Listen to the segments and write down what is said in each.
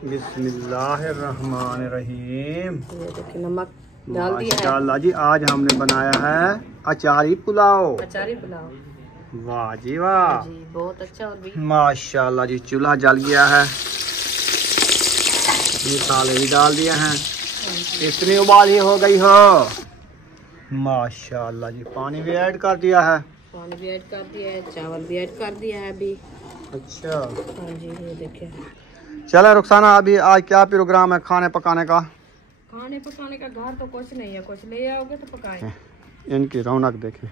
बिस्मिल्लाहिर्रहमानिर्रहीम। ये देखिए नमक डाल दिया है। माशाल्लाह जी, आज हमने बनाया है अचारी पुलाव। अचारी पुलाव, वाह जी वाह जी बहुत अच्छा। और भी माशाल्लाह जी, चूल्हा जल गया है, मसाले भी डाल दिए हैं, इतनी उबाली हो गई हो। माशाल्लाह जी, पानी भी ऐड कर दिया है। पानी भी ऐड कर दिया है, चावल भी ऐड कर दिया है अभी। अच्छा हाँ जी, ये देखिए। चलो रुखसाना, अभी आज क्या प्रोग्राम है खाने पकाने का? खाने पकाने का घर तो कुछ नहीं है, कुछ ले आओगे तो पकाएं। इनकी रौनक देखें।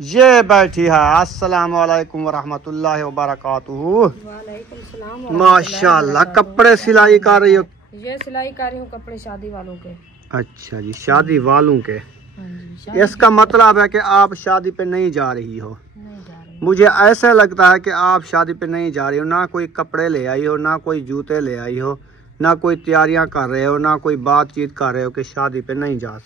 ये बैठी है। अस्सलाम वालेकुम वरहमतुल्लाहि वबरकातुहू। वालेकुम सलाम। माशाल्लाह, कपड़े सिलाई कर रही हो? ये सिलाई कर रही हूँ कपड़े शादी वालों के। अच्छा जी, शादी वालों के। हाँ जी, इसका मतलब है कि आप शादी पे नहीं जा रही हो। नहीं जा रही। मुझे ऐसा लगता है कि आप शादी पे नहीं जा रही हो, ना कोई कपड़े ले आई हो, ना कोई जूते ले आई हो, ना कोई तैयारियां कर रहे हो, ना कोई बातचीत कर रहे हो कि शादी पे नहीं जा।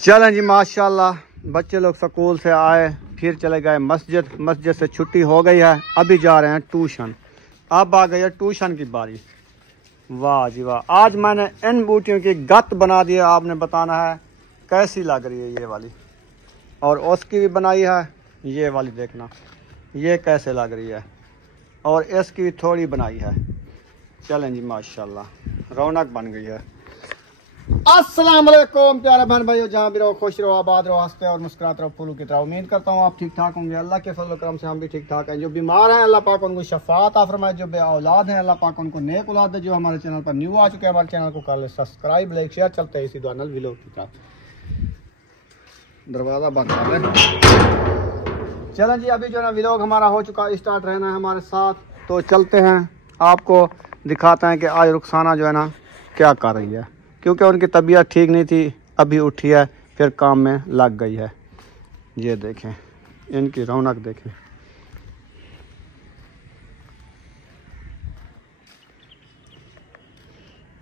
चलें जी, माशाल्लाह बच्चे लोग स्कूल से आए, फिर चले गए मस्जिद। मस्जिद से छुट्टी हो गई है, अभी जा रहे हैं ट्यूशन। अब आ गई है ट्यूशन की बारी। वाह जी वाह, आज मैंने इन बूटियों की गत बना दी है। आपने बताना है कैसी लग रही है ये वाली, और उसकी भी बनाई है। ये वाली देखना ये कैसे लग रही है, और इसकी भी थोड़ी बनाई है। चलें जी, माशाल्लाह रौनक बन गई है। अस्सलाम वालेकुम प्यारे बहन भाइयों, जहाँ भी रहो खुश रहो, आबाद रहो, हंसते और मुस्कुराते रहो फूलों की तरह। उम्मीद करता हूँ आप ठीक ठाक होंगे। अल्लाह के फजल करम से हम भी ठीक ठाक हैं। जो बीमार हैं अल्लाह पाक उनको शफात आ फरमाए, जो बे औलाद हैं अल्लाह पाक उनको नेक औलाद दे। जो हमारे चैनल पर न्यू आ चुके हैं, हमारे चैनल को कर ले सब्सक्राइब, लाइक शेयर। चलते हैं इसी दुआनल व्लॉग की तरफ। दरवाज़ा बंद कर रहे। चलें जी, अभी जो है ना व्लॉग हमारा हो चुका स्टार्ट, रहना है हमारे साथ। तो चलते हैं, आपको दिखाते हैं कि आज रुखसाना जो है ना क्या कर रही है, क्योंकि उनकी तबीयत ठीक नहीं थी, अभी उठी है, फिर काम में लग गई है। ये देखें, इनकी रौनक देखें।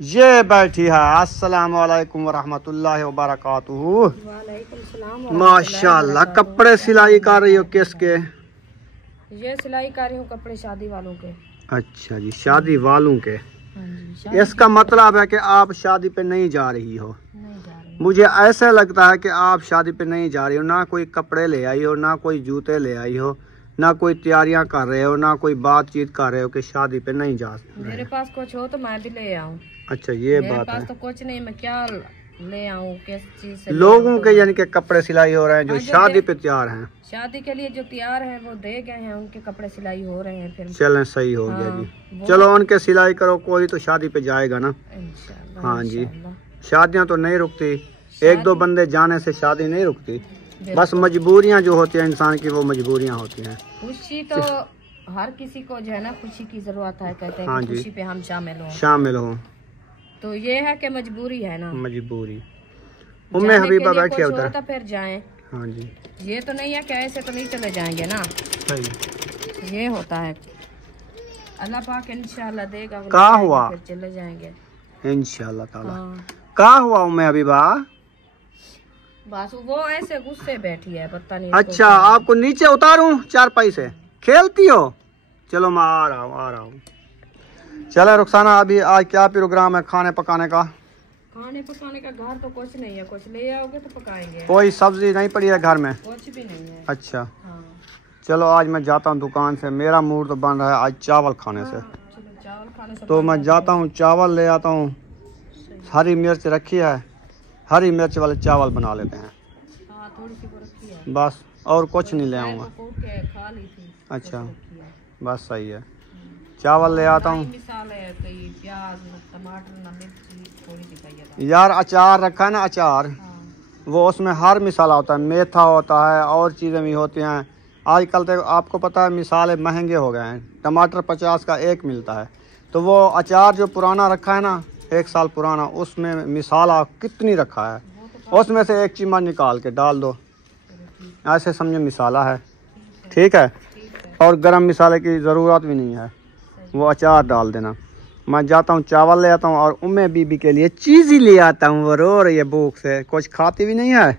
ये बैठी है। अस्सलाम वालेकुम वरहमतुल्लाहि वबरकातुहू। वालेकुम सलाम। माशाल्लाह, कपड़े सिलाई कर रही हो? किसके? ये सिलाई कर रही हूँ कपड़े शादी वालों के। अच्छा जी, शादी वालों के। हाँ जी, इसका मतलब है कि आप शादी पे नहीं जा रही हो। नहीं जा रही। मुझे ऐसा लगता है कि आप शादी पे नहीं जा रही हो, ना कोई कपड़े ले आई हो, ना कोई जूते ले आई हो, ना कोई तैयारियां कर रहे हो, ना कोई बातचीत कर रहे हो कि शादी पे नहीं जा रहे। मेरे पास कुछ हो तो मैं भी ले आऊँ। अच्छा, ये मेरे बात पास है। तो कुछ नहीं, मैं क्या ले आऊँ, किस चीज से लोगों के यानी कि कपड़े सिलाई हो रहे हैं जो हाँ, शादी पे तैयार हैं। शादी के लिए जो तैयार हैं वो दे गए हैं, उनके कपड़े सिलाई हो रहे हैं। फिर चलें, सही हो गया जी। वो चलो उनके सिलाई करो, कोई तो शादी पे जाएगा ना। इंशाल्लाह। हाँ जी, इंशाल्लाह। शादियां तो नहीं रुकती, एक दो बंदे जाने से शादी नहीं रुकती। बस मजबूरियां जो होती हैं इंसान की, वो मजबूरियां होती हैं। खुशी तो हर किसी को जो है ना खुशी की जरूरत है, कहते हैं हाँ कि जी, खुशी पे हम शामिल हो। तो ये है कि मजबूरी है ना, मजबूरी। उम्मे हबीबा बैठी है उधर। तो फिर जाएं। हाँ जी, ये तो नहीं है कि ऐसे तो नहीं चले जाएंगे ना। सही। ये होता है, अल्लाह पाक इंशाल्लाह देगा। कहाँ हुआ? फिर चले जाएंगे इंशाल्लाह ताला। हाँ। कहाँ हुआ उम्मे हबीबा? बस वो ऐसे गुस्से बैठी है, पता नहीं। अच्छा, आपको नीचे उतारूं चारपाई से? खेलती हो? चलो मैं आ रहा हूँ। चलो रुखसाना, अभी आज क्या प्रोग्राम है खाने पकाने का? खाने पकाने का घर तो कुछ नहीं है, कुछ ले आओगे तो पकाएंगे। कोई सब्जी नहीं पड़ी है घर में? कुछ भी नहीं है। अच्छा, हाँ। चलो आज मैं जाता हूँ दुकान से, मेरा मूड तो बन रहा है आज चावल खाने से। चलो चावल खाने से तो मैं जाता हूँ, चावल ले आता हूँ। हरी मिर्च रखी है, हरी मिर्च वाले चावल बना लेते हैं। हाँ, थोड़ी सी वो रखी है बस, और कुछ नहीं ले आऊँगा। खा ली थी। अच्छा, बस सही है। चावल ले आता हूँ। प्याज, टमाटर, मिर्ची थोड़ी सी चाहिए। यार अचार रखा है ना, अचार वो उसमें हर मिसाला होता है, मेथा होता है और चीज़ें भी होती हैं। आजकल तो आपको पता है मिसाले महंगे हो गए हैं, टमाटर 50 का एक मिलता है। तो वो अचार जो पुराना रखा है ना, 1 साल पुराना, उसमें मिसाला कितनी रखा है, उसमें से एक चम्मच निकाल के डाल दो, ऐसे समझो मिसाला है। ठीक है, और गरम मिसाले की ज़रूरत भी नहीं है, वो अचार डाल देना। मैं जाता हूँ, चावल ले आता हूँ, और उम्मे बीबी के लिए चीज़ ही ले आता हूँ। वो रो रही है भूख से, कुछ खाती भी नहीं है।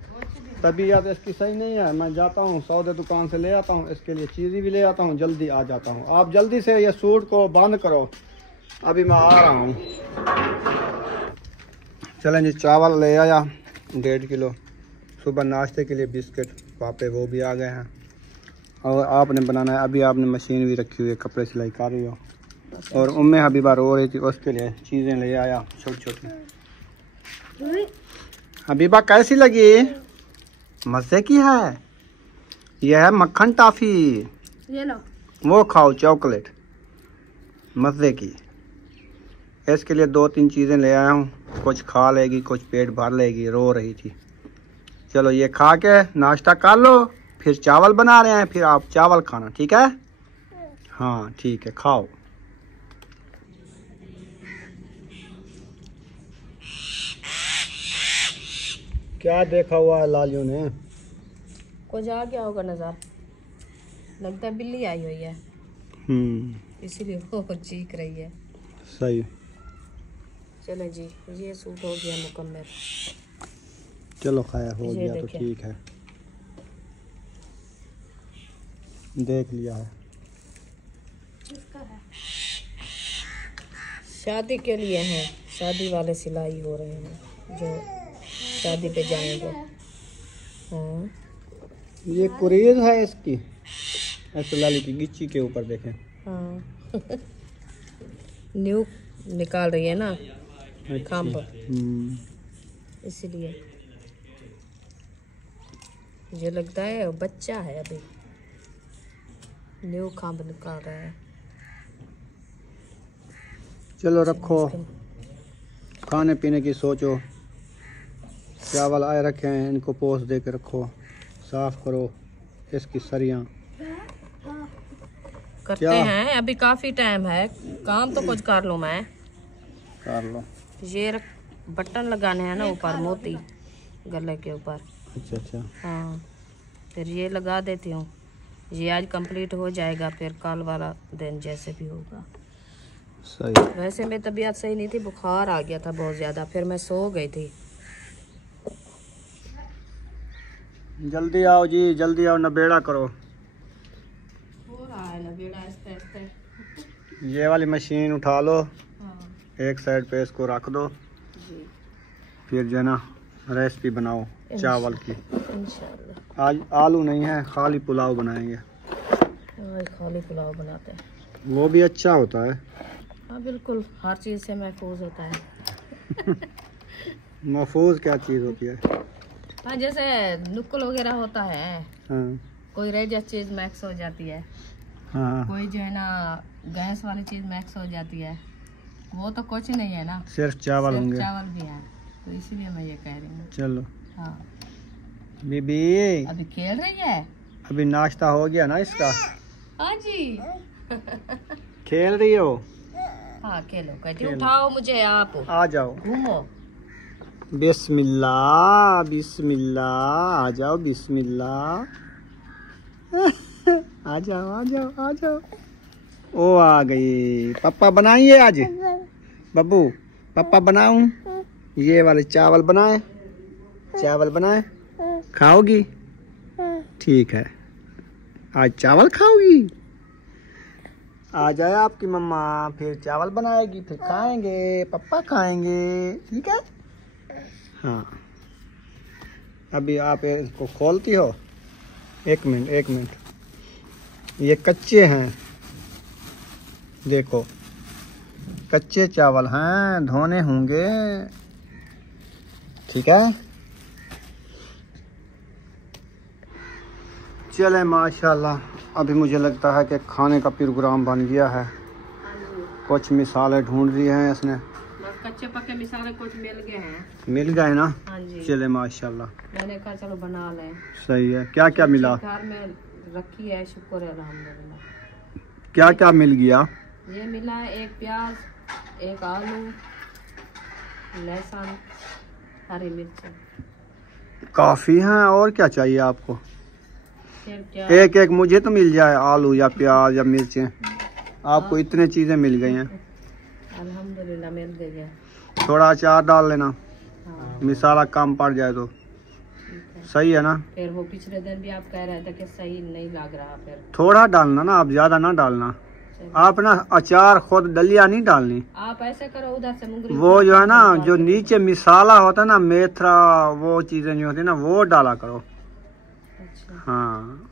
तबीयत इसकी सही नहीं है। मैं जाता हूँ सौदे दुकान से ले आता हूँ, इसके लिए चीज़ें भी ले आता हूँ, जल्दी आ जाता हूँ। आप जल्दी से ये सूट को बंद करो, अभी मैं आ रहा हूँ। चलें जी, चावल ले आया 1.5 किलो, सुबह नाश्ते के लिए बिस्किट पापे वो भी आ गए हैं, और आपने बनाना है। अभी आपने मशीन भी रखी हुई है, कपड़े सिलाई कर रही हो, और उम्मे हबीबा रो रही थी, उसके लिए चीज़ें ले आया छोटी छोटी। हबीबा कैसी लगी? मज़े की है। यह है मक्खन टॉफ़ी, ये लो, वो खाओ चॉकलेट मज़े की। इसके लिए 2-3 चीज़ें ले आया हूँ, कुछ खा लेगी, कुछ पेट भर लेगी, रो रही थी। चलो ये खा के नाश्ता कर लो, फिर चावल बना रहे हैं, फिर आप चावल खाना, ठीक है? हाँ ठीक है, खाओ। क्या देखा हुआ है लालियों ने? कुछ आ गया होगा नजर, लगता है बिल्ली आई हुई है, इसीलिए वो चीख रही है। सही। चलो जी, ये सूट हो गया मुकम्मल। चलो खैर हो गया तो ठीक है, देख लिया है। शादी के लिए हैं, शादी वाले सिलाई हो रहे हैं, जो शादी पे जाएंगे। हाँ, ये कुरेज है इसकी, ऐसे लाली की गिच्ची के ऊपर देखें। हाँ न्यू निकाल रही है ना खांब, इसलिए मुझे लगता है बच्चा है, अभी न्यू खांब निकाल रहा है। चलो रखो, खाने पीने की सोचो। चावल आए रखे हैं, इनको पोस दे के रखो, साफ करो इसकी सरियां। करते हैं, अभी काफी टाइम है, काम तो कुछ कर लूँ मैं। कर लो। ये बटन लगाने हैं ना ऊपर, मोती गले के ऊपर। अच्छा अच्छा। हाँ, फिर ये लगा देती हूँ, ये आज कंप्लीट हो जाएगा, फिर कल वाला दिन जैसे भी होगा। सही। वैसे मेरी तबीयत सही नहीं थी, बुखार आ गया था बहुत ज़्यादा, फिर मैं सो गई थी। जल्दी आओ जी, जल्दी आओ, नबेड़ा करो। हो रहा है नबेड़ा आहिस्ते आहिस्ते। ये वाली मशीन उठा लो, हाँ एक साइड पे इसको रख दो, जी, फिर जो है ना रेसिपी बनाओ चावल की। इंशाल्लाह। आज आलू नहीं है, खाली पुलाव बनाएंगे। आज खाली पुलाव बनाते हैं, वो भी अच्छा होता है। हाँ बिल्कुल, हर चीज़ से महफूज होता है। महफूज क्या चीज़ होती है? हाँ, जैसे नुक्कल वगैरह होता है, हाँ कोई रेजा चीज़ मैक्स हो जाती है, हाँ, कोई जो है ना गैस वाली चीज़ मैक्स हो जाती है, वो तो कुछ नहीं है ना, सिर्फ चावल सिर्फ होंगे। चावल भी है, तो इसीलिए मैं ये कह रही हूँ। चलो हाँ, बीबी, अभी खेल रही है। अभी नाश्ता हो गया ना इसका? हाँ जी। खेल रही हो? हाँ खेलो, कहती उठाओ मुझे, आप आ जाओ। घूमो। बिस्मिल्लाह बिस्मिल्लाह, आ जाओ बिस्मिल्लाह। आ जाओ आ जाओ आ जाओ। ओ आ गई। पापा बनाइए आज बब्बू, पापा बनाऊं? ये वाले चावल बनाए, चावल बनाए, खाओगी? ठीक है, आज चावल खाओगी? आ जाए आपकी मम्मा, फिर चावल बनाएगी, फिर खाएंगे, पापा खाएंगे, ठीक है? हाँ, अभी आप इसको खोलती हो। एक मिनट एक मिनट, ये कच्चे हैं, देखो कच्चे चावल हैं, धोने होंगे, ठीक है? चले माशाल्लाह, अभी मुझे लगता है कि खाने का प्रोग्राम बन गया है। कुछ मिसालें ढूंढ रही हैं इसने, बस कच्चे पक्के मिसाले कुछ मिल गए हैं। मिल गए ना? हाँ जी, चले माशाल्लाह, मैंने कहा चलो बना लें। सही है। क्या क्या मिला? घर में रखी है, शुक्र है अल्हम्दुलिल्लाह। क्या क्या मिल गया? ये मिला है एक प्याज, एक आलू, लहसुन, हरी मिर्च। काफ़ी हैं, और क्या चाहिए आपको? फिर क्या, एक एक मुझे तो मिल जाए, आलू या प्याज या मिर्चें। आपको इतने चीज़ें मिल गई हैं, अल्हम्दुलिल्लाह मिल गई है। थोड़ा अचार डाल लेना, हाँ मिसाला कम पड़ जाए तो। ठीक है, सही है ना। फिर वो पिछले दिन भी आप कह रहे थे कि सही नहीं लग रहा, फिर थोड़ा डालना ना, आप ज्यादा ना डालना। आप ना अचार खुद दलिया नहीं डालनी। आप ऐसे करो, उधर से मुंगरी वो जो है ना, जो नीचे मिसाला होता है ना, मेथरा, वो चीजें जो होती है ना, वो डाला करो। अच्छा हाँ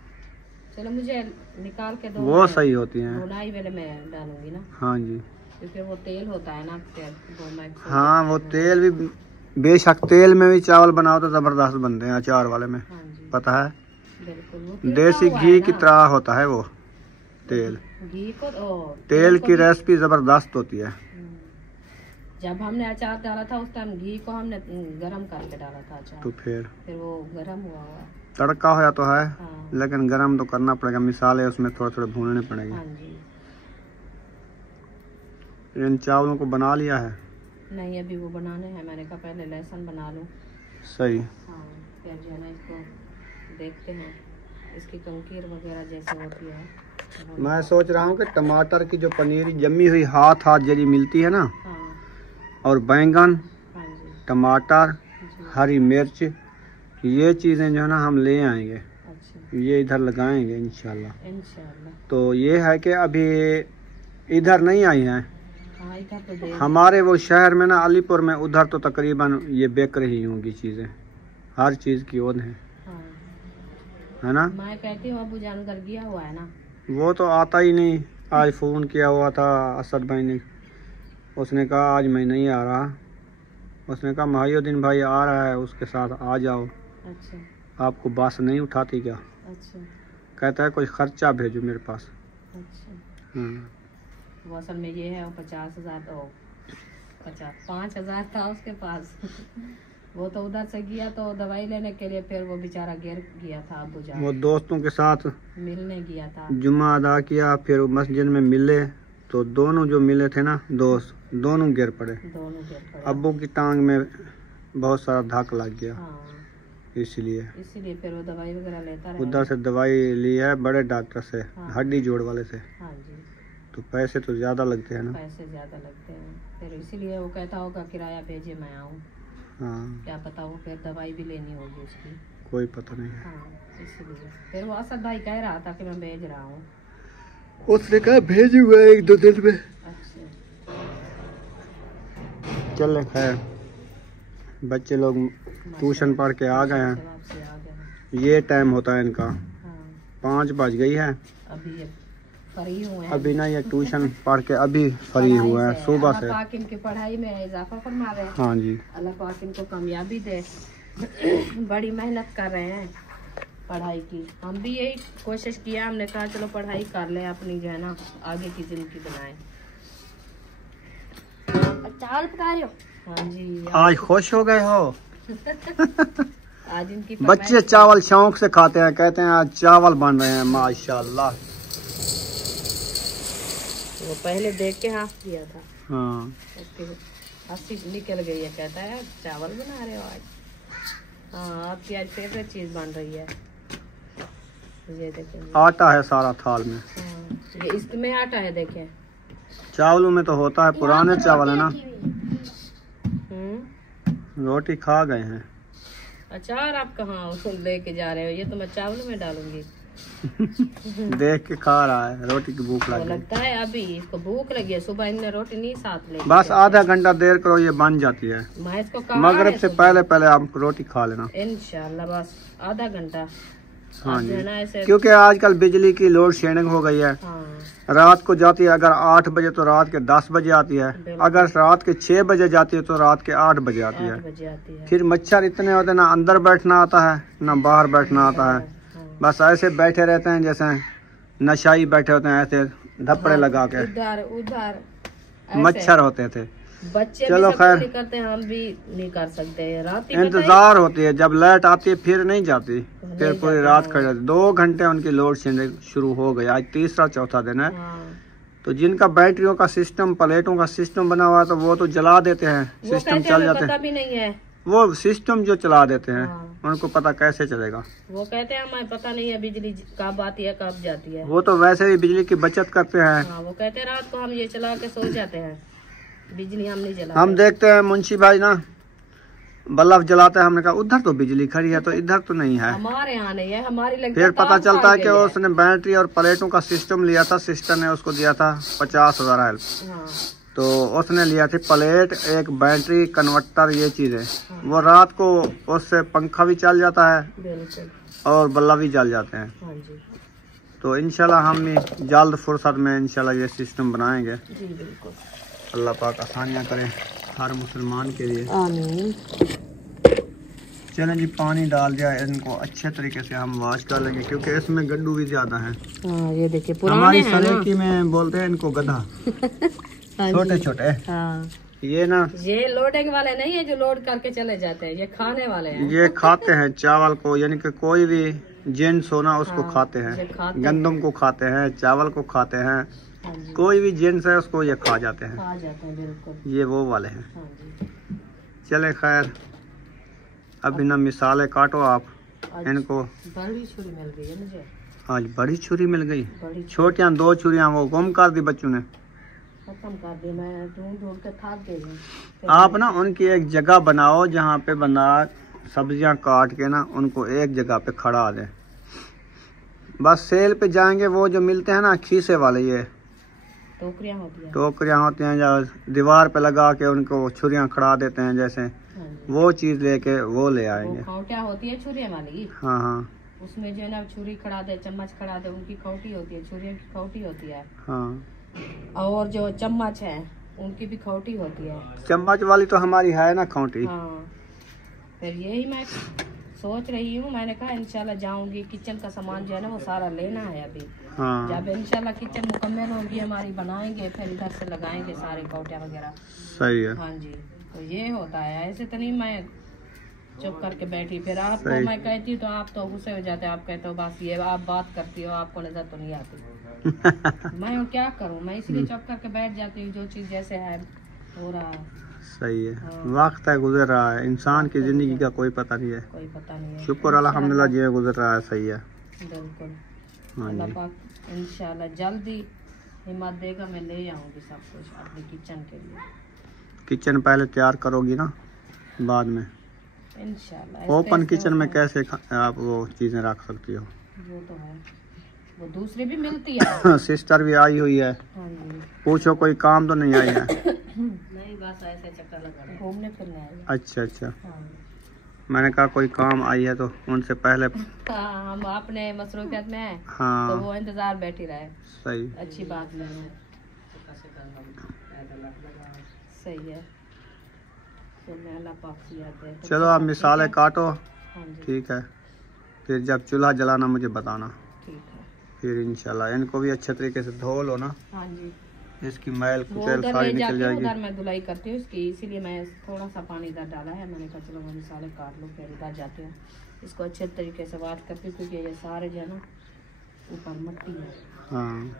चलो, मुझे निकाल के दो, वो सही होती हैं। भुनाई वाले में डालूंगी ना। हाँ जी, क्योंकि वो तेल होता है ना, फिर वो मैं हाँ वो तेल भी, बेशक तेल में भी चावल बनाओ तो जबरदस्त बनते हैं अचार वाले में। हाँ जी पता है, बिल्कुल, वो देसी हुआ घी है की ना। तरह होता है वो तेल। घी को तेल को की भी- रेसिपी जबरदस्त होती है। जब हमने अचार डाला था उस टाइम घी को हमने गरम करके डाला था अचार, तो फिर वो गरम हुआ। तड़का होया तो है, हाँ लेकिन गरम तो करना पड़ेगा। मिसाले उसमें थोड़े थोड़े भूनने पड़ेंगे। हाँ जी। इन चावलों को बना लिया है? नहीं, अभी वो बनाने हैं। मैंने कहा पहले लहसुन बना लूँ। सही। हाँ फिर जो है ना, इसको देखते हैं इसकी कंकीर वगैरह जैसे होती है। मैं सोच रहा हूँ कि टमाटर की जो पनीर जमी हुई हाथ हाथ जरी मिलती है ना, हाँ और बैंगन, हाँ जी टमाटर, जी। हरी मिर्च, ये चीज़ें जो है ना हम ले आएंगे, अच्छा ये इधर लगाएंगे इंशाल्लाह। इंशाल्लाह। तो ये है कि अभी इधर नहीं आई हैं हाँ इधर तो दे हमारे वो शहर में ना, अलीपुर में, उधर तो तकरीबन ये बिक रही होंगी चीज़ें, हर चीज़ की ओन है। हाँ। है ना। मैं कहती हूँ अबू जान उधर गया हुआ है ना। वो तो आता ही नहीं। आज फ़ोन किया हुआ था असद भाई ने, उसने कहा आज मैं नहीं आ रहा। उसने कहा महायुद्दीन भाई आ रहा है, उसके साथ आ जाओ। अच्छा आपको बस नहीं उठाती क्या? अच्छा कहता है कोई खर्चा भेजो मेरे पास। अच्छा। हाँ। वो असल में ये है, वो 50,000 तो 5,000 था उसके पास। वो तो उधर से गया तो दवाई लेने के लिए, फिर वो बेचारा गिर गया था अबू जान, वो दोस्तों के साथ मिलने गया था। जुम्मा अदा किया, फिर वो मस्जिद में मिले, तो दोनों जो मिले थे ना दोस्त, दोनों गिर पड़े। दोनों गिर पड़े। अब्बू की टांग में बहुत सारा धक्का लग गया। हाँ इसीलिए फिर वो दवाई वगैरह लेता रहा। उधर से दवाई ली है बड़े डॉक्टर से, हाँ। हड्डी जोड़ वाले से। हाँ जी, तो पैसे तो ज़्यादा लगते हैं ना। पैसे ज्यादा लगते हैं, फिर इसीलिए वो कहता होगा किराया भेजे मैं आऊँ। हाँ क्या पता वो फिर दवाई भी लेनी होगी उसकी। कोई पता नहीं है। हाँ इसीलिए फिर वो असद भाई कह रहा था कि मैं भेज रहा हूँ। उसने कहा भेजूंगा 1-2 दिन में। अच्छा चल खैर, बच्चे लोग ट्यूशन पढ़ के आ गए हैं। जवाब से आ गए हैं। ये टाइम होता है इनका, हाँ 5 बज गई है। अभी ये फ्री हुए हैं। अभी ना ये ट्यूशन पढ़ के अभी फ्री हुए हैं सुबह अल्लाह से। पाक इनकी पढ़ाई में इजाफा फरमा रहे हैं। हाँ जी, अल्लाह पाक इनको कामयाबी दे। बड़ी मेहनत कर रहे हैं पढ़ाई की। हम भी यही कोशिश किया, हमने कहा चलो पढ़ाई कर लें, अपनी जो है ना आगे की जिंदगी बनाएं। चावल पका रहे हो? हाँ जी। आज खुश हो गए हो? आज इनकी बच्चे चावल शौक से खाते हैं, कहते हैं आज चावल बन रहे हैं माशाल्लाह। वो पहले देख के हंस दिया था, हाँ उसकी हंसी निकल गई है। कहता है चावल बना रहे हो आज? हाँ आपकी आज फेवरेट चीज बन रही है। ये देखें, आटा है सारा थाल में। हाँ, ये इसमें आटा है देखें। चावलों में तो होता है, पुराने चावल है ना। रोटी खा गए हैं। अचार आप कहाँ लेके जा रहे हो? ये तो मैं चावल में डालूंगी। देख के खा रहा है, रोटी की भूख तो लगी। लगता है अभी इसको भूख लगी है, सुबह इनने रोटी नहीं साथ ले। बस आधा घंटा देर करो, ये बन जाती है। मैं इसको कहा मगरिब से पहले पहले आप रोटी खा लेना। इंशाल्लाह बस आधा घंटा। हाँ जो है जी, ना ऐसे। क्योंकि आजकल बिजली की लोड शेडिंग हो गई है। हाँ रात को जाती है अगर 8 बजे तो रात के 10 बजे आती है। बिल्कुल। अगर रात के 6 बजे जाती है तो रात के 8 बजे आती 8 है। बजे आती है। फिर मच्छर इतने होते हैं, ना अंदर बैठना आता है ना बाहर बैठना आता है। हाँ। बस ऐसे बैठे रहते हैं जैसे नशाई बैठे होते हैं, ऐसे धप्पड़े लगा के। उधर उधर मच्छर होते थे। बच्चे चलो भी सब खैर। नहीं करते, हम भी नहीं कर सकते। रात ही इंतजार होती है, जब लाइट आती है फिर नहीं जाती, फिर नहीं पूरी जाती, रात हाँ। खड़ी रहती। 2 घंटे उनकी लोड शेडिंग शुरू हो गई। आज तीसरा चौथा दिन है। हाँ। तो जिनका बैटरियों का सिस्टम, प्लेटों का सिस्टम बना हुआ है, तो वो तो जला देते हैं, वो सिस्टम कहते चल हमें जाते पता हैं। भी नहीं है। वो सिस्टम जो चला देते हैं, हाँ। उनको पता कैसे चलेगा। वो कहते हैं हमें पता नहीं है बिजली कब आती है कब जाती है। वो तो वैसे ही बिजली की बचत करते हैं। हाँ वो कहते हैं रात को हम ये चला के सो जाते हैं, बिजली हम नहीं जलाते। हम देखते हैं मुंशी भाई ना बल्ब जलाते हैं, हमने कहा उधर तो बिजली खड़ी है तो इधर तो नहीं है। हमारे यहाँ नहीं है, हमारी लगता फिर पता चलता है कि है। उसने बैटरी और प्लेटों का सिस्टम लिया था, सिस्टर ने उसको दिया था 50,000 हेल्प। हाँ। तो उसने लिया थी प्लेट, एक बैटरी, कन्वर्टर, ये चीजें। वो रात को उससे पंखा भी चल जाता है बिल्कुल और बल्ब भी जल जाते हैं। हाँ जी तो इंशाल्लाह हम भी जल्द फुर्सत में इंशाल्लाह ये सिस्टम बनाएंगे। जी बिल्कुल। अल्लाह पाक आसानियाँ करे हर मुसलमान के लिए। आमीन। चलें जी, पानी डाल दिया, इनको अच्छे तरीके से हम वॉश कर लेंगे क्योंकि इसमें गड्ढू भी ज्यादा है। हाँ ये देखिए हमारी सरेकी में बोलते हैं इनको गधा। हाँ छोटे छोटे। हाँ। ये ना, ये लोडिंग वाले नहीं है जो लोड करके चले जाते हैं, ये खाने वाले हैं। ये खाते हैं चावल को, यानी कि कोई भी जेंट्स होना उसको हाँ, खाते ये हैं, खाते गंदम को खाते हैं, चावल को खाते हैं, हाँ जी, कोई भी जेंट्स है उसको ये खा जाते हैं। खा जाते हैं बिल्कुल। ये वो वाले हैं। हाँ जी। चले खैर, अभी ना मिसालें काटो आप आज इनको। बड़ी छुरी मिल गई है मुझे, आज बड़ी छुरी मिल गई। बड़ी छोटियां 2 छुरियां वो गुम कर दी बच्चों ने। खत्म कर दी, मैं ढूंढ ढूंढ के थक गई हूँ। आप ना उनकी एक जगह बनाओ जहाँ पे बंदा सब्जियां काट के ना उनको एक जगह पे खड़ा दे। बस सेल पे जाएंगे वो जो मिलते हैं ना खीसे वाले, ये टोकरियाँ होती है। टोकरियां होती हैं, जो दीवार पे लगा के उनको छुरियां खड़ा देते हैं जैसे, हाँ जी। वो चीज लेके वो ले वो आएंगे। खौटिया होती है छुरिया वाली, हाँ हाँ उसमें जो है ना छुरी खड़ा दे, चम्मच खड़ा दे, उनकी खौटी होती है, छुरियों की खौटी होती है। हाँ। और जो चम्मच है उनकी भी खौटी होती है। चम्मच वाली तो हमारी है ना खौटी। हाँ, फिर यही मैं सोच रही हूँ, मैंने कहा इंशाल्लाह जाऊंगी, किचन का सामान जो है ना वो सारा लेना है अभी। हाँ जब इंशाल्लाह किचन मुकम्मल होगी हमारी, बनाएंगे फिर इधर से लगाएंगे सारे कौटिया वगैरह। सही है। हाँ जी, तो ये होता है, ऐसे तो नहीं मैं चुप करके बैठी, फिर आपको सही। मैं कहती तो आप तो गुस्से हो जाते, आप कहते हो बस ये आप बात करती हो, आपको नजर तो नहीं आती। मैं क्या करूँ, मैं इसलिए चुप करके बैठ जाती हूँ, जो चीज़ जैसे है हो रहा है। सही है। हाँ। वक्त है गुजर रहा है, इंसान की जिंदगी का कोई पता नहीं है। कोई पता नहीं है। शुक्र अल्हम्दुलिल्लाह जी गुजर रहा है। सही है। बिल्कुल। हाँ अल्लाह जी। पाक इंशाल्लाह जल्दी हिम्मत देगा, मैं ले आऊँगी सब कुछ अपने किचन के लिए। किचन पहले तैयार करोगी ना, बाद में इंशाल्लाह। ओपन ऐसे किचन में होता है। कैसे आप वो चीजें रख सकती हो। वो तो है, वो दूसरी भी मिलती है। सिस्टर भी आई हुई है, हाँ जी। पूछो कोई काम तो नहीं आई है। नहीं बस ऐसे चक्कर लगा घूमने फिरने आए। अच्छा अच्छा, हाँ। मैंने कहा कोई काम आई है तो उनसे पहले। हाँ, हम अपने मसरूफियत में हैं, तो हाँ वो इंतजार बैठी रहे। सही। अच्छी बात नहीं है। सही है। तो मैं अल्लाह पाक से याद है। चलो आप मिसालें काटो, हाँ जी ठीक है। फिर जब चूल्हा जलाना मुझे बताना, ठीक है। फिर इंशाल्लाह। इनको भी अच्छे तरीके से धो लो ना, हाँ जी, इसकी मैल वो कुचैल उधर सारी ले निकल जाती हूँ, जाएगी। उधर मैं धुलाई करती हूँ इसकी, इसीलिए मैं थोड़ा सा पानी इधर डाला है। मैंने कहा चलो मैं मिसाले काट लूँ, फिर इधर जाती हूँ, इसको अच्छे तरीके से वाश करती हूँ, क्योंकि ये सारे जो है ना ऊपर मिट्टी है। हाँ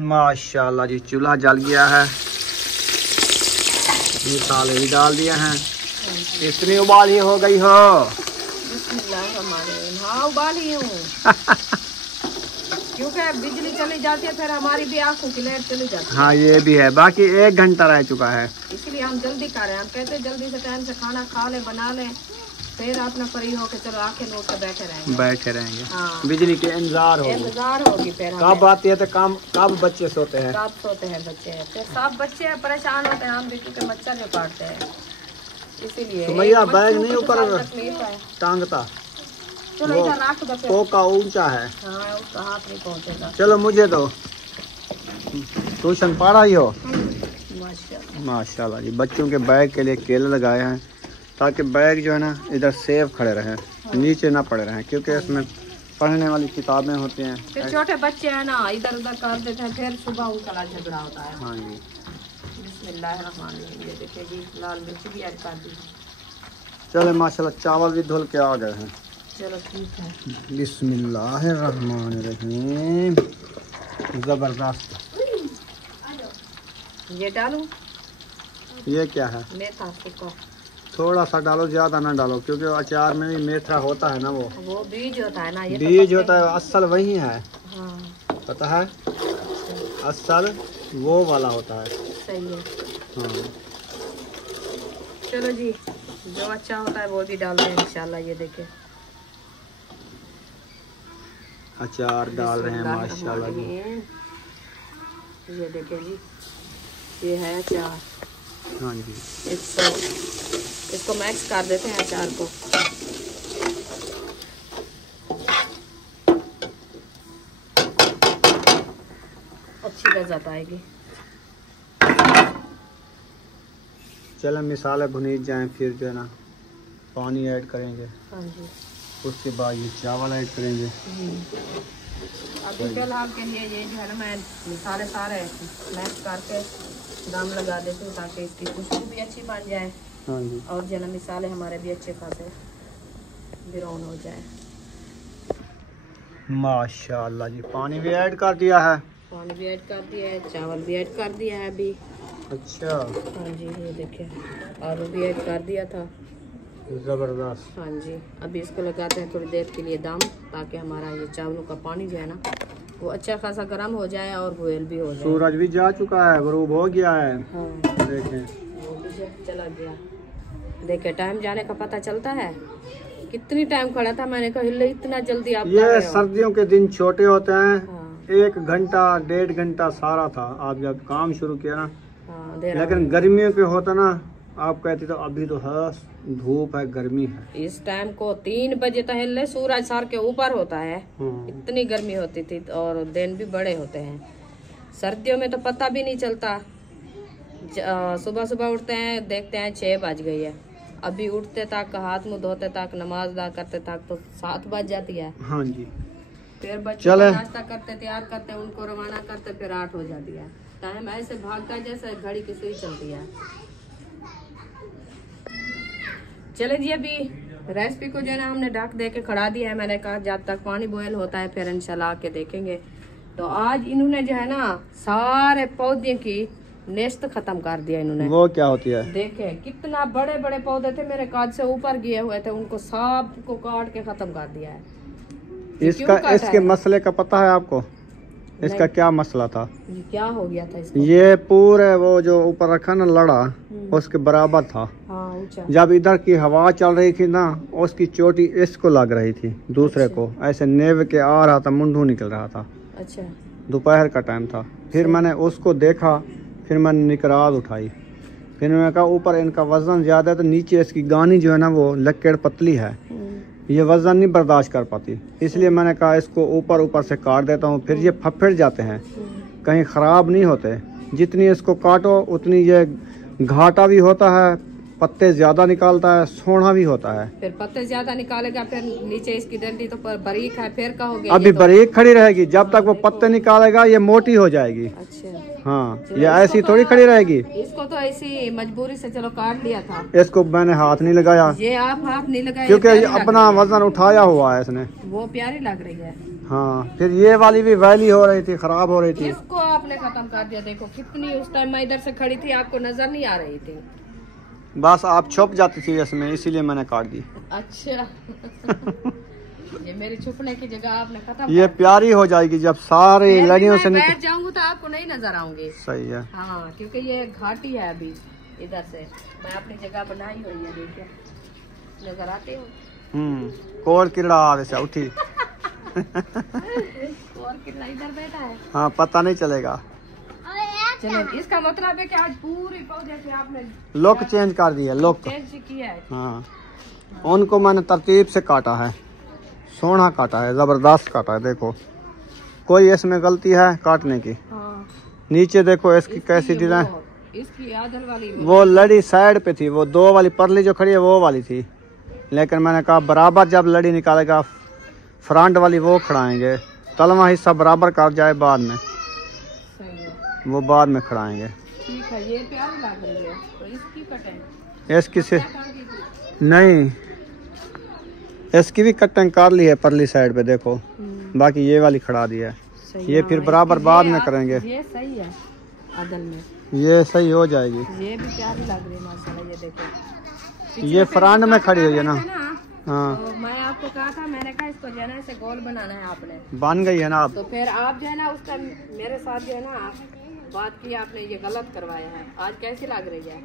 माशाल्लाह जी, चूल्हा जल गया है, मिसाले भी डाल दिए हैं। इतनी उबाल ही हो गई हो। बिस्मिल्लाहिर्रहमानिर्रहीम। हाँ उबाली हूँ, क्योंकि बिजली चली जाती है, फिर हमारी भी आंखों की लाइट चली जाती है। हाँ ये भी है, बाकी 1 घंटा रह चुका है, इसलिए हम जल्दी कर रहे हैं। हम कहते हैं जल्दी से टाइम से खाना खा लें, बना लें, फिर अपना फ्री होके चलो आंखें नोट के बैठे रहेंगे। हाँ, बिजली के इंतजार हो। इंतजार होगी फिर हमें। कब आती है तो कब बच्चे सोते हैं। सब सोते हैं बच्चे, फिर सब बच्चे परेशान होते हैं, हम भी क्योंकि मच्छर जो काटते हैं, इसीलिए सुमैया, एक बैग बच्चों नहीं को तो ऊपर सारी तकलीफ है। टांगता, चलो वो इधर रख दो फिर। कोका ऊंचा है। हाँ, उसका हाथ नहीं पहुँचेगा। चलो मुझे दो, ट्यूशन पढ़ रही हो। माशाल्लाह। माशाल्लाह जी, बच्चों के बैग के लिए केले लगाए हैं ताकि बैग जो है ना इधर सेफ खड़े रहें, नीचे ना पड़े रहें, क्योंकि इसमें पढ़ने वाली किताबें होती हैं। फिर छोटे बच्चे हैं ना, इधर उधर कर देते हैं, फिर सुबह उनका झगड़ा होता है। हाँ जी। बिस्मिल्लाहिर्रहमानिर्रहीम। ये देखिए जी, लाल मिर्च भी ऐड कर दी। चलो माशाल्लाह, चावल भी धुल के आ गए हैं। चलो ठीक है। बिस्मिल्लाहिर्रहमानिर्रहीम। जबरदस्त। ये डालूं? ये क्या है? मेथा सूखा। थोड़ा सा डालो, ज्यादा ना डालो, क्योंकि अचार में भी मेथा होता है ना, वो बीज होता है ना, ये बीज होता है। असल वही है, हाँ पता है, असल वो वाला होता है। सही है। हाँ चलो जी, जो अच्छा होता है वो भी डालते हैं इंशाल्लाह। ये देखे अचार डाल रहे हैं माशाल्लाह जी। ये देखे जी, ये है अचार। हाँ जी, इसको मिक्स कर देते हैं अचार को। अच्छी लज्जत आएगी। चलो मिसाले भुनीत जाएं, फिर जो है ना पानी ऐड करेंगे। हाँ जी, उसके बाद ये चावल ऐड करेंगे। अभी फिलहाल के लिए ये जो है ना मैं मसाले सारे मिक्स करके दम लगा देती हूँ ताकि इसकी खुशबू भी अच्छी बन जाए। हाँ जी, और जो है ना मसाले हमारे भी अच्छे खासे ब्राउन हो जाए। माशाल्लाह जी। पानी भी ऐड कर दिया है। पानी भी ऐड कर दिया है, चावल भी ऐड कर दिया है अभी। अच्छा, हाँ जी, ये देखिए आलू भी ऐड कर दिया था। ज़बरदस्त। हाँ जी, अभी इसको लगाते हैं थोड़ी देर के लिए दम, ताकि हमारा ये चावलों का पानी जो है ना वो अच्छा खासा गर्म हो जाए और बॉयल भी हो जाए। सूरज भी जा चुका है, गरूब हो गया है। हाँ, देखें, वो भी चला गया। देखिए टाइम जाने का पता चलता है। कितनी टाइम खड़ा था, मैंने कहा हिल्ले इतना जल्दी आप कर ये रहे हो। सर्दियों के दिन छोटे होते हैं। हाँ, 1 घंटा 1.5 घंटा सारा था आप जब काम शुरू किया ना। हाँ, दे रहा लेकिन हूँ। गर्मियों के होता ना, आप कहती तो अभी तो है धूप है, गर्मी है। इस टाइम को 3 बजे तक हिल्ले सूरज सर के ऊपर होता है। हाँ। इतनी गर्मी होती थी और दिन भी बड़े होते हैं। सर्दियों में तो पता भी नहीं चलता। सुबह सुबह उठते हैं, देखते हैं 6 बज गई है। अभी उठते तक, हाथ मुंह धोते तक, नमाज अदा करते तक तो 7 बज जाती है। हाँ जी, फिर बच्चों चले। को नाश्ता करते, तैयार करते, उनको रवाना करते, फिर 8 हो जाती है। टाइम ऐसे भागता है जैसे घड़ी की सुई चलती है। चले जी, अभी रेसिपी को जो है ना हमने ढक दे के खड़ा दिया है। मैंने कहा जब तक पानी बॉयल होता है फिर इंशाल्लाह के देखेंगे। तो आज इन्होंने जो है ना सारे पौधे की नेस्त खत्म कर दिया इन्होंने। वो क्या होती है? देखे कितना बड़े बड़े पौधे थे मेरे काट से ऊपर गिए हुए थे, उनको सब को काट के खत्म कर दिया है। इसके मसले का पता है आपको? इसका क्या मसला था? ये क्या हो गया था इसको? ये पूरे वो जो ऊपर रखा ना लड़ा, उसके बराबर था। हाँ, ऊंचा। जब इधर की हवा चल रही थी ना, उसकी चोटी इसको लग रही थी, दूसरे अच्छा। को ऐसे नेव के आ रहा था, मुंडू निकल रहा था। अच्छा, दोपहर का टाइम था। फिर मैंने उसको देखा, फिर मैंने निकराज उठाई। फिर मैंने कहा ऊपर इनका वजन ज्यादा है तो नीचे इसकी गानी जो है ना वो लक्कड़ पतली है, ये वजन नहीं बर्दाश्त कर पाती। इसलिए मैंने कहा इसको ऊपर ऊपर से काट देता हूँ। फिर ये फफड़ जाते हैं, कहीं ख़राब नहीं होते। जितनी इसको काटो उतनी ये घाटा भी होता है, पत्ते ज़्यादा निकालता है, सोना भी होता है। फिर पत्ते ज्यादा निकालेगा, फिर नीचे इसकी डंडी तो बारीक है, फिर कहोगे अभी बारीक खड़ी रहेगी, जब तक वो पत्ते निकालेगा ये मोटी हो जाएगी। अच्छा, हाँ, ये ऐसी थोड़ी खड़ी रहेगी। इसको तो ऐसी मजबूरी से चलो काट लिया था। इसको मैंने हाथ नहीं लगाया, ये आप हाथ नहीं लगाए क्योंकि ये अपना वजन उठाया हुआ है इसने। वो प्यारी लग रही है। हाँ, फिर ये वाली भी वैली हो रही थी, खराब हो रही थी। इसको आपने खत्म कर दिया। देखो कितनी, उस टाइम मैं इधर से खड़ी थी, आपको नजर नहीं आ रही थी। बस आप छुप जाती थी इसमें, इसीलिए मैंने काट दी। अच्छा ये मेरी छुपने की जगह आपने खत्म। ये प्यारी हो जाएगी जब सारे लड़ियों से बैठ जाऊंगी तो आपको नहीं नजर आऊंगी। सही है। हाँ, क्योंकि ये घाटी है अभी इधर से। मैं अपनी जगह बनाई हुई है, देखिए नजर आती हूँ। कोर किड़ा आवे से उठी। और कितना इधर बैठा है। हाँ, पता नहीं चलेगा। चलो, इसका मतलब है कि आज पूरी पौधे से आपने लुक चेंज कर दिया, लुक। चेंज किया है। हाँ, उनको मैंने तरतीब से काटा है, सोना काटा है, जबरदस्त काटा है। देखो कोई इसमें गलती है काटने की? हाँ, नीचे देखो इसकी कैसी डिजाइन। इसकी आदल वाली वो लड़ी साइड पे थी, वो 2 वाली परली जो खड़ी है वो वाली थी। लेकिन मैंने कहा बराबर जब लड़ी निकालेगा फ्रंट वाली वो खड़ाएंगे, तलवा हिस्सा बराबर कर जाए बाद में, सही है। वो बाद में खड़ाएंगे। ठीक है, ये प्यारी लग रही है तो इसकी कटें। इसकी से नहीं, इसकी भी कटिंग कर ली है परली साइड पे, देखो। बाकी ये वाली खड़ा दी है, ये फिर बराबर बाद में करेंगे। ये सही है, अदल में ये सही हो जाएगी। ये भी प्यारी लग रही है माशाल्लाह। ये देखो ये फ्रंट में खड़ी हुई है ना। हाँ, तो मैं आपको कहा था, मैंने कहा इसको जो है ना ऐसे गोल बनाना है आपने, बन गई है ना अब। तो फिर आप जो है ना उसका मेरे साथ जो है ना बात की आपने, ये गलत करवाया है। आज कैसी लग रही है?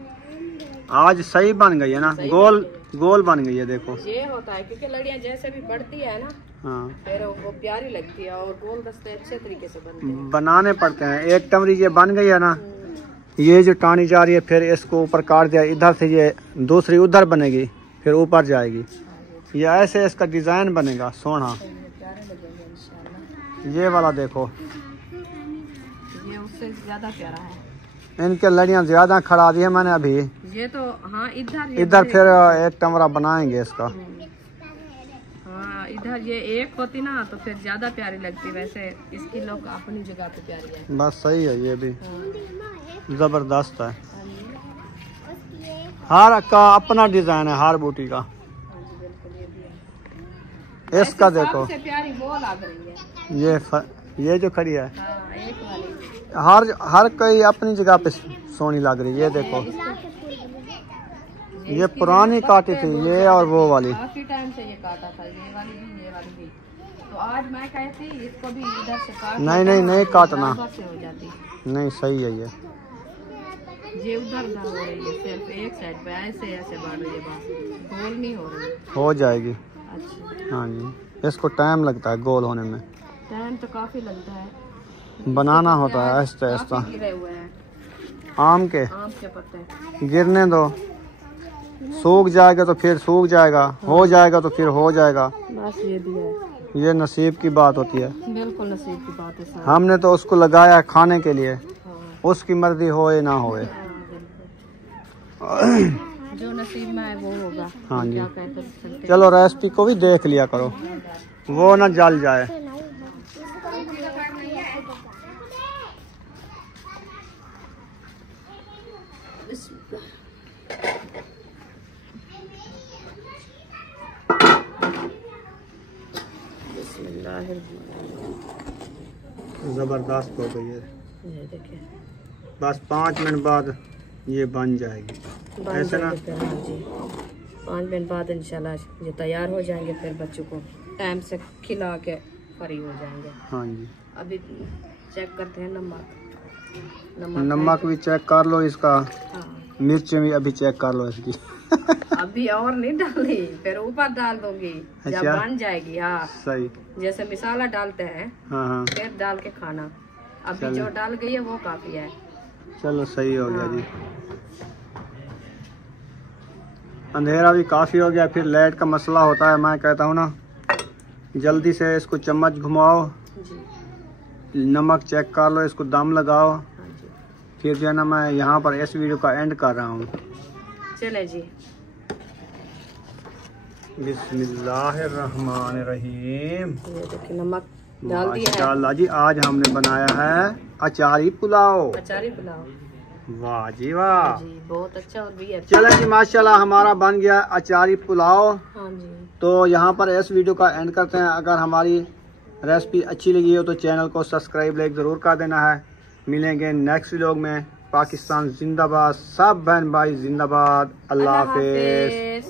आज सही बन गई है ना, गोल गोल बन गई है। देखो ये होता है क्योंकि लड़ियां जैसे भी बढ़ती है ना, हाँ, फिर वो प्यारी लगती है और गोल दस्ते अच्छे तरीके से बनते हैं। बनाने पड़ते हैं। एक टमरी ये बन गई है ना, ये जो टानी जा रही है, फिर इसको ऊपर काट दिया, इधर से ये दूसरी उधर बनेगी, फिर ऊपर जाएगी। ये ऐसे इसका डिजाइन बनेगा सोना। प्यारे लगेंगे इंशाल्लाह। ये वाला देखो, ये उससे ज्यादा प्यारा है। इनके लड़ियां ज्यादा खड़ा दी है मैंने अभी। ये तो हाँ, इधर फिर एक टमरा बनाएंगे इसका। हाँ, इधर ये एक होती ना तो फिर ज्यादा प्यारी लगती। वैसे इसकी लोग अपनी जगह पे प्यारी है। बस सही है, ये भी हाँ। जबरदस्त है। हर का अपना डिजाइन है, हर बूटी का। इसका देखो, सबसे प्यारी वो लग रही है। ये जो खड़ी है, हाँ, एक वाली। हर कोई अपनी जगह पे सोनी लग रही है। ये देखो, ये पुरानी काटी थी, ये और वो वाली। काफी टाइम से ये काटा था, ये वाली भी। तो आज मैं कहती इसको भी इधर से काट। नहीं काटना, से हो जाती। नहीं सही है। ये उधर हो रही है, सिर्फ एक साइड पे ऐसे बढ़ रही है, बस गोल नहीं हो रही। हो जाएगी। अच्छा, हाँ जी, इसको टाइम लगता है गोल होने में। टाइम तो काफी लगता है, बनाना होता है आहिस्ता आहिस्ता। गिरे हुए हैं आम के पत्ते। गिरने दो, सूख जाएगा तो फिर सूख जाएगा, हो जाएगा तो फिर हो जाएगा। बस ये भी है, ये नसीब की बात होती है। बिल्कुल नसीब की बात है। हमने तो उसको लगाया है खाने के लिए, हाँ। उसकी मर्जी होए ना होए। जो नसीब में है वो होगा। हाँ जी, क्या कहते चलते। चलो रेसिपी को भी देख लिया करो, वो ना जल जाए। जबरदस्त हो गई है। ये देखिए, बस 5 मिनट बाद ये बन जाएगी ऐसे ना। 5 मिनट बाद इंशाल्लाह ये तैयार हो जाएंगे। फिर बच्चों को टाइम से खिला के फ्री हो जाएंगे। हाँ जी, अभी चेक करते हैं नमक भी चेक कर लो इसका। हाँ। मिर्च भी अभी चेक कर लो इसकी। अभी और नहीं डाली, फिर ऊपर डाल दूंगी जब अच्छा? बन जाएगी। हाँ, सही। जैसे मसाला डालते हैं हाँ, फिर डाल के खाना। अभी चलो। जो डाल गई है वो काफी है। चलो सही हो गया जी। अंधेरा भी काफ़ी हो गया, फिर लाइट का मसला होता है। मैं कहता हूँ ना, जल्दी से इसको चम्मच घुमाओ, जी। नमक चेक कर लो, इसको दम लगाओ। हाँ जी, फिर जो है ना, मैं यहाँ पर इस वीडियो का एंड कर रहा हूँ। चले जी। बिस्मिल्लाहिर्रहमानिर्रहीम। ये देखिए, नमक डाल दिया है। माशाल्लाह जी, आज हमने बनाया है अचारी पुलाव। अचारी पुलाव। वाह जी वाह जी, बहुत अच्छा और भी अच्छा। चलो जी, माशाल्लाह हमारा बन गया अचारी पुलाव। हाँ जी। तो यहाँ पर इस वीडियो का एंड करते हैं। अगर हमारी रेसिपी अच्छी लगी हो तो चैनल को सब्सक्राइब लाइक ज़रूर कर देना है। मिलेंगे नेक्स्ट व्लॉग में। पाकिस्तान जिंदाबाद, सब बहन भाई जिंदाबाद। अल्लाह हाफिज़।